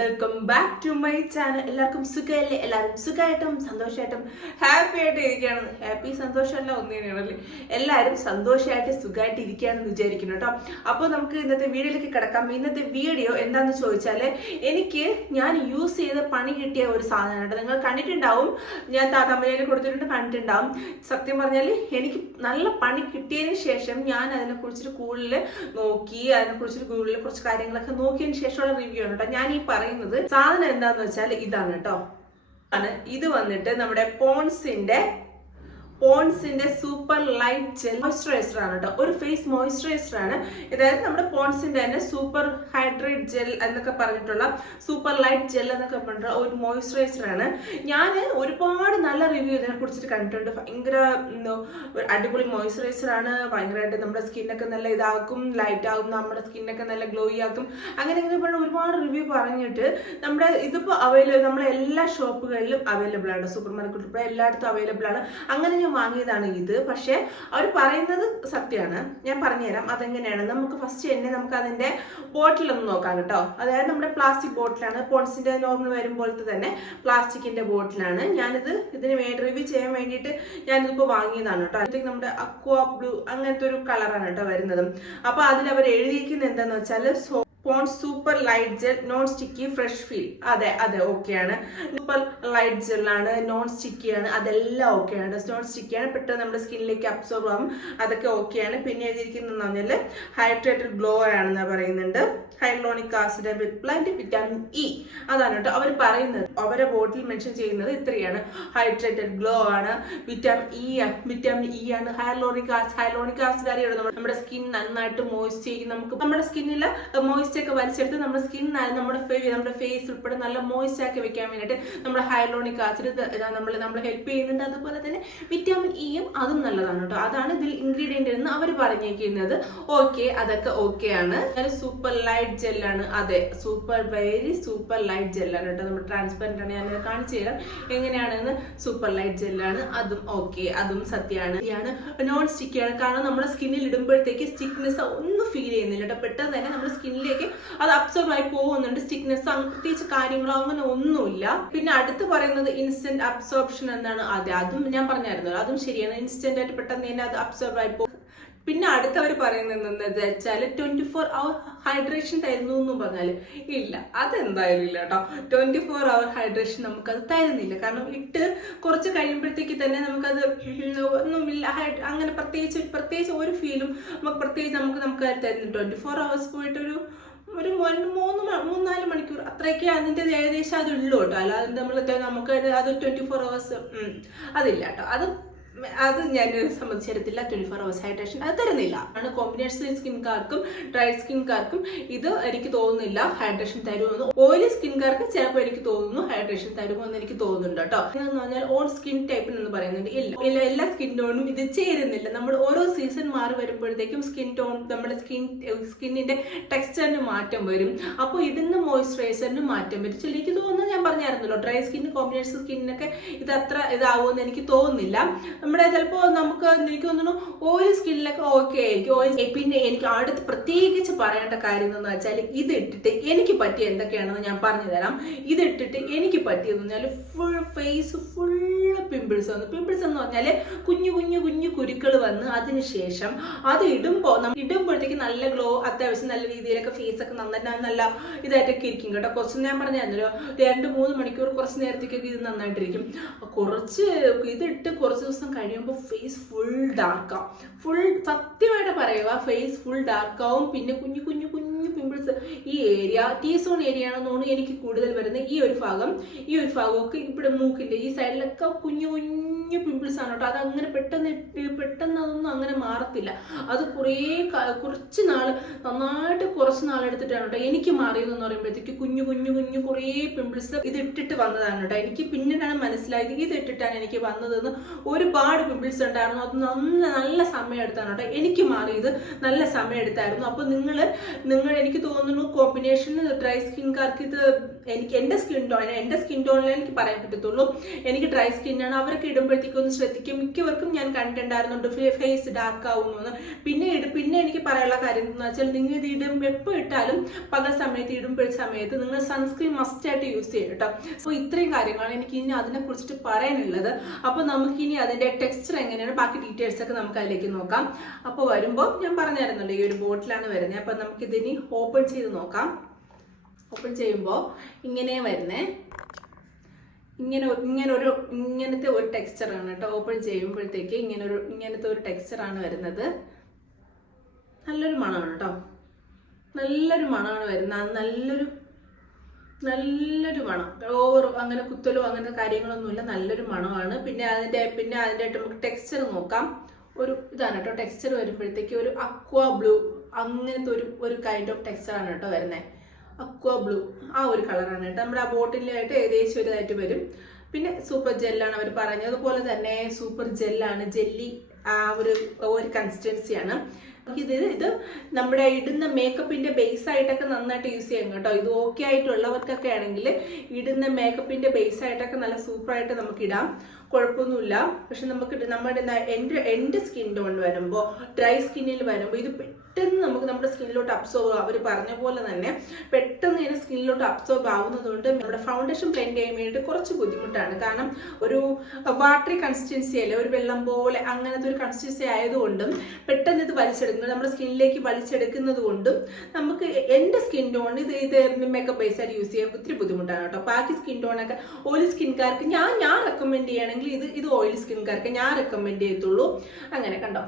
Welcome back to my channel. എല്ലാവർക്കും സുഖമല്ലേ? എല്ലാവരും സുഖമായിട്ടും സന്തോഷമായിട്ടും ഹാപ്പി ആയിട്ട് ഇരിക്കുകയാണ്. ഹാപ്പി സന്തോഷമല്ല ഒന്നു തന്നെയാണല്ലേ. എല്ലാവരും സന്തോഷമായിട്ട് സുഖമായിട്ട് ഇരിക്കുകയാണെന്ന് വിചാരിക്കുന്നു കേട്ടോ. അപ്പോൾ നമുക്ക് ഇന്നത്തെ വീഡിയോയിലേക്ക് കിടക്കാം. ഇന്നത്തെ വീഡിയോ എന്താണെന്ന് ചോദിച്ചാൽ, ഞാൻ യൂസ് ചെയ്ത് പണി കിട്ടിയ ഒരു സാധനമാണ് കേട്ടോ. നിങ്ങൾ കണ്ടിട്ടുണ്ടാവും, ഞാൻ തമിഴിൽ കൊടുത്തിട്ടുണ്ട്, കണ്ടിട്ടുണ്ടാവും. സത്യം പറഞ്ഞാൽ എനിക്ക് നല്ല പണി കിട്ടിയതിന് ശേഷം ഞാൻ അതിനെക്കുറിച്ചിട്ട് കൂടുതൽ നോക്കി, അതിനെക്കുറിച്ചിട്ട് കൂടുതൽ കുറച്ച് കാര്യങ്ങളൊക്കെ നോക്കിയതിന് ശേഷമുള്ള റിവ്യൂ ആണ് കേട്ടോ. ഞാൻ ഈ പറയുന്നത് സാധനം എന്താന്ന് വെച്ചാൽ ഇതാണ് കേട്ടോ. ഇത് വന്നിട്ട് നമ്മുടെ പോൺസിന്റെ സൂപ്പർ ലൈറ്റ് ജെൽ മോയ്സ്ചറൈസർ ആണ് കേട്ടോ. ഒരു ഫേസ് മോയ്സ്ചറൈസർ ആണ്. അതായത് നമ്മുടെ പോൺസിന്റെ തന്നെ സൂപ്പർ ഹൈഡ്രേറ്റ് ജെൽ എന്നൊക്കെ പറഞ്ഞിട്ടുള്ള സൂപ്പർ ലൈറ്റ് ജെൽ എന്നൊക്കെ പറഞ്ഞിട്ടുള്ള ഒരു മോയ്സ്ചറൈസർ ആണ്. ഞാൻ ഒരുപാട് നല്ല റിവ്യൂ ഇതിനെ കുറിച്ചിട്ട് കണ്ടിട്ടുണ്ട്. ഭയങ്കര അടിപൊളി മോയ്സ്ചറൈസർ ആണ്. ഭയങ്കരമായിട്ട് നമ്മുടെ സ്കിന്നൊക്കെ നല്ല ഇതാക്കും, ലൈറ്റ് ആകും, നമ്മുടെ സ്കിന്നൊക്കെ നല്ല ഗ്ലോയി ആക്കും. അങ്ങനെ പറഞ്ഞ ഒരുപാട് റിവ്യൂ പറഞ്ഞിട്ട് നമ്മുടെ ഇതിപ്പോൾ നമ്മളെ എല്ലാ ഷോപ്പുകളിലും അവൈലബിൾ ആണ്. സൂപ്പർ മാർക്കറ്റ് എല്ലായിടത്തും അവൈലബിൾ ആണ്. അങ്ങനെ ഞാൻ വാങ്ങിയതാണ് ഇത്. പക്ഷെ അവർ പറയുന്നത് സത്യമാണ്. ഞാൻ പറഞ്ഞുതരാം അതെങ്ങനെയാണ്. നമുക്ക് ഫസ്റ്റ് തന്നെ നമുക്ക് അതിന്റെ ബോട്ടിലൊന്ന് നോക്കാം കേട്ടോ. അതായത് നമ്മുടെ പ്ലാസ്റ്റിക് ബോട്ടിലാണ്. പോൺസിന്റെ നോർമൽ വരും പോലത്തെ തന്നെ പ്ലാസ്റ്റിക്കിന്റെ ബോട്ടിലാണ്. ഇതിന് റിവ്യൂ ചെയ്യാൻ വേണ്ടിയിട്ട് ഞാനിതിപ്പോൾ വാങ്ങിയതാണ് കേട്ടോ. അതിലേക്ക് നമ്മുടെ അക്വാ ബ്ലൂ അങ്ങനത്തെ ഒരു കളറാണ് കേട്ടോ വരുന്നത്. അപ്പൊ അതിൽ അവർ എഴുതിയിരിക്കുന്നത് എന്താന്ന് വെച്ചാൽ Pond's super light gel non sticky fresh feel. അതെ ഓക്കെയാണ്. സൂപ്പർ ലൈറ്റ് ജെല്ലാണ്, നോൺ സ്റ്റിക്കിയാണ്, അതെല്ലാം ഓക്കെയാണ്. നോൺ സ്റ്റിക്കിയാണ്, പെട്ടെന്ന് നമ്മുടെ സ്കിന്നിലേക്ക് അബ്സോർബ് ആകും, അതൊക്കെ ഓക്കെയാണ്. പിന്നെ എഴുതിയിരിക്കുന്നതെന്ന് പറഞ്ഞാൽ ഹൈഡ്രേറ്റഡ് ഗ്ലോ ആണെന്ന് പറയുന്നുണ്ട്. Hyaluronic acid plant vitamin E അതാണ് കേട്ടോ അവർ പറയുന്നത്. അവരെ ബോട്ടിൽ മെൻഷൻ ചെയ്യുന്നത് ഇത്രയാണ്: ഹൈഡ്രേറ്റഡ് ഗ്ലോ ആണ്, വിറ്റാമിൻ ഇ ആണ്, ഹൈലോണിക് ആസിഡ് അറിയാം നമ്മുടെ സ്കിൻ നന്നായിട്ട് മോയ്സ്റ്റ് ചെയ്യും. നമുക്ക് നമ്മുടെ സ്കിന്നിൽ മോയ്സ്റ്റ് ഒക്കെ വലിച്ചെടുത്ത് നമ്മുടെ സ്കിൻ നമ്മുടെ ഫേസ് ഉൾപ്പെടെ നല്ല മോയ്സ്റ്റ് ആക്കി വെക്കാൻ വേണ്ടിയിട്ട് നമ്മുടെ ഹൈലോണിക് ആസിഡ് നമ്മളെ ഹെൽപ്പ് ചെയ്യുന്നുണ്ട്. അതുപോലെ തന്നെ വിറ്റാമിൻ ഇയും അതും നല്ലതാണ് കേട്ടോ. അതാണ് ഇതിൽ ഇൻഗ്രീഡിയന്റ് എന്ന് അവർ പറഞ്ഞിരിക്കുന്നത്. ഓക്കെ, അതൊക്കെ ഓക്കെ ആണ്. സൂപ്പർ ലൈറ്റ് ജെല്ലാണ്. അതെ, വെരി സൂപ്പർ ലൈറ്റ് ജെല്ലാണ് കേട്ടോ. നമ്മൾ ട്രാൻസ്പെറന്റ് ആണ്. ഞാൻ കാണിച്ചു തരാം എങ്ങനെയാണെന്ന്. സൂപ്പർ ലൈറ്റ് ജെല്ലാണ്, അതും ഓക്കെ, അതും സത്യമാണ്. നോൺ സ്റ്റിക്കിയാണ്. കാരണം നമ്മുടെ സ്കിന്നിൽ ഇടുമ്പോഴത്തേക്ക് സ്റ്റിക്നെസ് ഒന്നും ഫീൽ ചെയ്യുന്നില്ല കേട്ടോ. പെട്ടെന്ന് തന്നെ നമ്മുടെ സ്കിന്നിലേക്ക് അത് അബ്സോർബ് ആയി പോകുന്നുണ്ട്. സ്റ്റിക്നെസ് പ്രത്യേകിച്ച് കാര്യങ്ങളോ അങ്ങനെ ഒന്നുമില്ല. പിന്നെ അടുത്ത് പറയുന്നത് ഇൻസ്റ്റന്റ് അബ്സോർപ്ഷൻ എന്നാണ്. അതും ഞാൻ പറഞ്ഞായിരുന്നു, അതും ശരിയാണ്. ഇൻസ്റ്റന്റ് ആയിട്ട് പെട്ടെന്ന് തന്നെ അത് അബ്സോർബ് ആയി പോകും. പിന്നെ അടുത്തവർ പറയുന്നത് എന്താണെന്ന് വെച്ചാൽ 24 hour ഹൈഡ്രേഷൻ തരുന്നു എന്ന് പറഞ്ഞാൽ ഇല്ല, അതെന്തായാലും ഇല്ല കേട്ടോ. 24 hour ഹൈഡ്രേഷൻ നമുക്കത് തരുന്നില്ല. കാരണം ഇട്ട് കുറച്ച് കഴിയുമ്പോഴത്തേക്ക് തന്നെ നമുക്കത് ഒന്നുമില്ല, അങ്ങനെ പ്രത്യേകിച്ച് ഒരു ഫീലും നമുക്ക് തരുന്നു. 24 hours പോയിട്ട് ഒരു 3-4 മണിക്കൂർ അത്രയൊക്കെ അതിൻ്റെ ഏകദേശം അതുള്ളൂ കേട്ടോ. അല്ലാതെ നമുക്ക് അത് 24 hours അതില്ല കേട്ടോ. അത് ഞാൻ സംബന്ധിച്ചിടത്തില്ല. 24 hours ഹൈഡ്രേഷൻ അത് തരുന്നില്ല. കോമ്പിനേഷൻ സ്കിൻകാർക്കും ഡ്രൈ സ്കിൻകാർക്കും ഇത് എനിക്ക് തോന്നുന്നില്ല ഹൈഡ്രേഷൻ തരുമെന്ന്. ഓയിലി സ്കിൻകാർക്ക് ചിലപ്പോൾ എനിക്ക് തോന്നുന്നു ഹൈഡ്രേഷൻ തരുമെന്ന് എനിക്ക് തോന്നുന്നുണ്ട് കേട്ടോ. എന്ന് പറഞ്ഞാൽ ഓൺ സ്കിൻ ടൈപ്പിന് എന്ന് പറയുന്നുണ്ട്. ഇല്ല, എല്ലാ സ്കിൻ ടോണും ഇത് ചേരുന്നില്ല. നമ്മൾ ഓരോ സീസൺ മാറി വരുമ്പോഴത്തേക്കും സ്കിൻ ടോൺ നമ്മുടെ സ്കിന്നിന്റെ ടെക്സ്ചറിന് മാറ്റം വരും. അപ്പോൾ ഇതിന് മോയ്സ്ചറൈസറിന് മാറ്റം വരും. എനിക്ക് തോന്നുന്നു, ഞാൻ പറഞ്ഞായിരുന്നല്ലോ, ഡ്രൈ സ്കിൻ കോമ്പിനേഷൻ സ്കിന്നിനൊക്കെ ഇത് അത്ര ഇതാവുമെന്ന് എനിക്ക് തോന്നുന്നില്ല. നമ്മുടെ ചിലപ്പോൾ എനിക്ക് തോന്നുന്നു ഓയിൽ സ്കിന്നിലൊക്കെ ഓക്കെ ആയിരിക്കും. പിന്നെ എനിക്ക് അടുത്ത് പ്രത്യേകിച്ച് പറയേണ്ട കാര്യം എന്ന് വെച്ചാൽ ഇത് ഇട്ടിട്ട് എനിക്ക് പറ്റിയ എന്തൊക്കെയാണെന്ന് ഞാൻ പറഞ്ഞു തരാം. ഇത് ഇട്ടിട്ട് എനിക്ക് പറ്റിയെന്ന് പറഞ്ഞാൽ ഫുൾ ഫേസ് ഫുള്ള് പിമ്പിൾസ് വന്നു. പിമ്പിൾസ് എന്ന് പറഞ്ഞാൽ കുഞ്ഞു കുരുക്കൾ വന്ന് അതിനുശേഷം അത് ഇടുമ്പോഴത്തേക്ക് നല്ല ഗ്ലോ, അത്യാവശ്യം നല്ല രീതിയിലൊക്കെ ഫേസ് ഒക്കെ നല്ല ഇതായിട്ടൊക്കെ ഇരിക്കും കേട്ടോ. കുറച്ച് ഞാൻ പറഞ്ഞല്ലോ, 2-3 മണിക്കൂർ കുറച്ച് നേരത്തേക്കൊക്കെ ഇത് നന്നായിട്ടിരിക്കും. ഇതിട്ട് കുറച്ച് ദിവസം കഴിയുമ്പോൾ ഫേസ് ഫുൾ ഡാർക്കാവും. സത്യമായിട്ട് പറയുക, ഫേസ് ഫുൾ ഡാർക്കാവും. പിന്നെ കുഞ്ഞു പിമ്പിൾസ് ഈ ഏരിയ ടീസോൺ ഏരിയ ആണെന്ന് തോന്നുന്നു എനിക്ക് കൂടുതൽ വരുന്നത്. ഈ ഒരു ഭാഗമൊക്കെ ഇവിടെ മൂക്കിന്റെ ഈ സൈഡിലൊക്കെ കുഞ്ഞു പിമ്പിൾസ് ആണ് കേട്ടോ. അതങ്ങനെ പെട്ടെന്ന് അതൊന്നും അങ്ങനെ മാറത്തില്ല. അത് കുറച്ച് നാൾ എടുത്തിട്ടാണ് കേട്ടോ എനിക്ക് മാറിയതെന്ന് പറയുമ്പോഴത്തേക്ക് കുഞ്ഞു കുറേ പിമ്പിൾസ് ഇത് ഇട്ടിട്ട് വന്നതാണ് കേട്ടോ. എനിക്ക് പിന്നീടാണ് മനസ്സിലായത് ഇത് ഇട്ടിട്ടാണ് എനിക്ക് വന്നതെന്ന്. ഒരുപാട് പിമ്പിൾസ് ഉണ്ടായിരുന്നു. അത് നല്ല സമയം എടുത്താണ് കേട്ടോ എനിക്ക് മാറിയത്. നല്ല സമയം എടുത്തായിരുന്നു. അപ്പോൾ നിങ്ങൾ എനിക്ക് തോന്നുന്നു തോന്നുന്നു കോമ്പിനേഷൻ ഡ്രൈ സ്കിൻകാർക്ക് ഇത് എൻ്റെ സ്കിൻ ടോണിൽ എനിക്ക് പറയാൻ പറ്റത്തുള്ളൂ. എനിക്ക് ഡ്രൈ സ്കിന്നാണ്. അവരൊക്കെ ഇടുമ്പോഴത്തേക്കും ഒന്ന് ശ്രദ്ധിക്കും. മിക്കവർക്കും ഞാൻ കണ്ടിട്ടുണ്ടായിരുന്നുണ്ട് ഫേസ് ഡാർക്ക് ആവുന്നു. പിന്നെ എനിക്ക് പറയാനുള്ള കാര്യം എന്ന് വെച്ചാൽ നിങ്ങൾ ഇത് എപ്പോൾ ഇട്ടാലും പകൽ സമയത്ത് സമയത്ത് നിങ്ങൾ സൺസ്ക്രീൻ മസ്റ്റ് ആയിട്ട് യൂസ് ചെയ്യും കേട്ടോ. സോ ഇത്രയും കാര്യങ്ങളാണ് എനിക്ക് ഇനി അതിനെ കുറിച്ചിട്ട് പറയാനുള്ളത്. അപ്പോൾ നമുക്കിനി അതിൻ്റെ ടെക്സ്ചർ എങ്ങനെയാണ്, ബാക്കി ഡീറ്റെയിൽസ് ഒക്കെ നമുക്ക് അതിലേക്ക് നോക്കാം. അപ്പോൾ വരുമ്പോൾ ഞാൻ പറഞ്ഞിരുന്നുണ്ട് ഈ ഒരു ബോട്ടിലാണ് വരുന്നത്. അപ്പോൾ നമുക്കിതിനി ഓപ്പൺ ചെയ്ത് നോക്കാം. ഓപ്പൺ ചെയ്യുമ്പോൾ ഇങ്ങനെ വരുന്നേ, ഇങ്ങനത്തെ ഒരു ടെക്സ്ചറാണ് കേട്ടോ. ഓപ്പൺ ചെയ്യുമ്പോഴത്തേക്ക് ഇങ്ങനത്തെ ഒരു ടെക്സ്ചറാണ് വരുന്നത്. നല്ലൊരു മണമാണ് കേട്ടോ. നല്ലൊരു മണമാണ് വരുന്നത്. നല്ലൊരു മണം. ഓവർ അങ്ങനെ കുത്തലോ അങ്ങനത്തെ കാര്യങ്ങളൊന്നുമില്ല. നല്ലൊരു മണമാണ്. പിന്നെ അതിൻ്റെ നമുക്ക് ടെക്സ്ചർ നോക്കാം. ഇതാണ് കേട്ടോ ടെക്സ്ചർ വരുമ്പോഴത്തേക്ക് ഒരു അക്വാ ബ്ലൂ അങ്ങനത്തെ ഒരു കൈൻഡ് ഓഫ് ടെക്സ്ചറാണ് കേട്ടോ വരുന്നത്. അക്വാ ബ്ലൂ ആ ഒരു കളറാണ് കേട്ടോ. നമ്മുടെ ആ ബോട്ടിലായിട്ട് ഏകദേശം ഒരു ഇതായിട്ട് വരും. പിന്നെ സൂപ്പർ ജെല്ലാണ് അവർ പറഞ്ഞത്. അതുപോലെ തന്നെ സൂപ്പർ ജെല്ലാണ്. ജെല്ലി ആ ഒരു കൺസിസ്റ്റൻസിയാണ്. ഇത് നമ്മുടെ ഇടുന്ന മേക്കപ്പിന്റെ ബേസ് ആയിട്ടൊക്കെ നന്നായിട്ട് യൂസ് ചെയ്യാം കേട്ടോ. ഇത് ഓക്കെ ആയിട്ടുള്ളവർക്കൊക്കെ ആണെങ്കിൽ ഇടുന്ന മേക്കപ്പിന്റെ ബേസ് ആയിട്ടൊക്കെ നല്ല സൂപ്പറായിട്ട് നമുക്ക് ഇടാം, കുഴപ്പമൊന്നുമില്ല. പക്ഷെ നമുക്ക് എൻ്റെ സ്കിൻ ടോൺ വരുമ്പോൾ, ഡ്രൈ സ്കിന്നിൽ വരുമ്പോൾ ഇത് പെട്ടെന്ന് നമുക്ക് നമ്മുടെ സ്കിന്നിലോട്ട് അബ്സോർബ് ആവും. അവർ പറഞ്ഞ പോലെ തന്നെ പെട്ടെന്ന് ഇതിന് സ്കിന്നിലോട്ട് അബ്സോർബ് ആവുന്നതുകൊണ്ട് നമ്മുടെ ഫൗണ്ടേഷൻ ബ്ലെൻഡ് ചെയ്യാൻ വേണ്ടിയിട്ട് കുറച്ച് ബുദ്ധിമുട്ടാണ്. കാരണം ഒരു വാട്ടറി കൺസിസ്റ്റൻസി അല്ലേ, ഒരു വെള്ളം പോലെ അങ്ങനത്തെ ഒരു കൺസിസ്റ്റൻസി ആയതുകൊണ്ടും പെട്ടെന്ന് ഇത് വലിച്ചെടുക്കുന്നത് നമ്മുടെ സ്കിന്നിലേക്ക് വലിച്ചെടുക്കുന്നത് കൊണ്ടും നമുക്ക് എൻ്റെ സ്കിൻ ടോൺ ഇത് മേക്കപ്പ് ബേസായിട്ട് യൂസ് ചെയ്യാൻ ഒത്തിരി ബുദ്ധിമുട്ടാണ് കേട്ടോ. ബാക്കി സ്കിൻ ടോണൊക്കെ ഓയിലി സ്കിൻകാർക്ക് ഞാൻ റെക്കമെൻഡ് ചെയ്യുകയാണെങ്കിൽ ഇത് ഓയിലി സ്കിൻകാർക്ക് ഞാൻ റെക്കമെൻഡ് ചെയ്യത്തുള്ളൂ. അങ്ങനെ കണ്ടോ,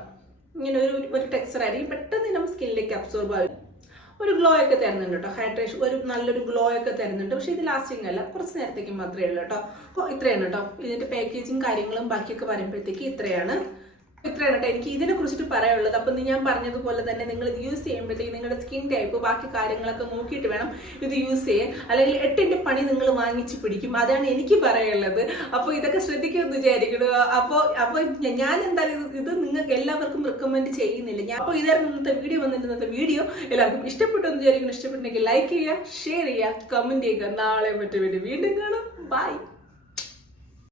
ഇങ്ങനെ ഒരു ടെക്സ്ചർ ആയിരിക്കും, പെട്ടെന്ന് നമ്മുടെ സ്കിന്നിലേക്ക് അബ്സോർബ് ആകും. ഒരു ഗ്ലോ ഒക്കെ തരുന്നുണ്ട് കേട്ടോ. ഹൈഡ്രേഷൻ ഒരു നല്ലൊരു ഗ്ലോ ഒക്കെ തരുന്നുണ്ട്. പക്ഷെ ഇത് ലാസ്റ്റിംഗ് അല്ല, കുറച്ച് നേരത്തേക്ക് മാത്രമേ ഉള്ളൂ കേട്ടോ. ഇത്രയാണ് കേട്ടോ ഇതിന്റെ പാക്കേജിങ് കാര്യങ്ങളും ബാക്കിയൊക്കെ വരുമ്പോഴത്തേക്ക് ഇത്രയാണ് കേട്ടോ എനിക്ക് ഇതിനെ കുറിച്ചിട്ട് പറയാനുള്ളത്. അപ്പം ഞാൻ പറഞ്ഞതുപോലെ തന്നെ നിങ്ങൾ ഇത് യൂസ് ചെയ്യുമ്പോഴത്തേക്ക് നിങ്ങളുടെ സ്കിൻ ടൈപ്പ് ബാക്കി കാര്യങ്ങളൊക്കെ നോക്കിയിട്ട് വേണം ഇത് യൂസ് ചെയ്യാൻ. അല്ലെങ്കിൽ 8ന്റെ പണി നിങ്ങൾ വാങ്ങിച്ച് പിടിക്കും. അതാണ് എനിക്ക് പറയാനുള്ളത്. അപ്പോൾ ഇതൊക്കെ ശ്രദ്ധിക്കുമെന്ന് വിചാരിക്കണം. അപ്പോൾ ഞാൻ എന്തായാലും ഇത് നിങ്ങൾക്ക് എല്ലാവർക്കും റെക്കമെൻഡ് ചെയ്യുന്നില്ല. അപ്പോൾ ഇതായിരുന്നു ഇന്നത്തെ വീഡിയോ എല്ലാവർക്കും ഇഷ്ടപ്പെട്ടു എന്ന് വിചാരിക്കണം. ഇഷ്ടപ്പെട്ടെങ്കിൽ ലൈക്ക് ചെയ്യുക, ഷെയർ ചെയ്യുക, കമന്റ് ചെയ്യുക. നാളെ മറ്റു വീഡിയോ വീണ്ടും കാണാം. ബൈ.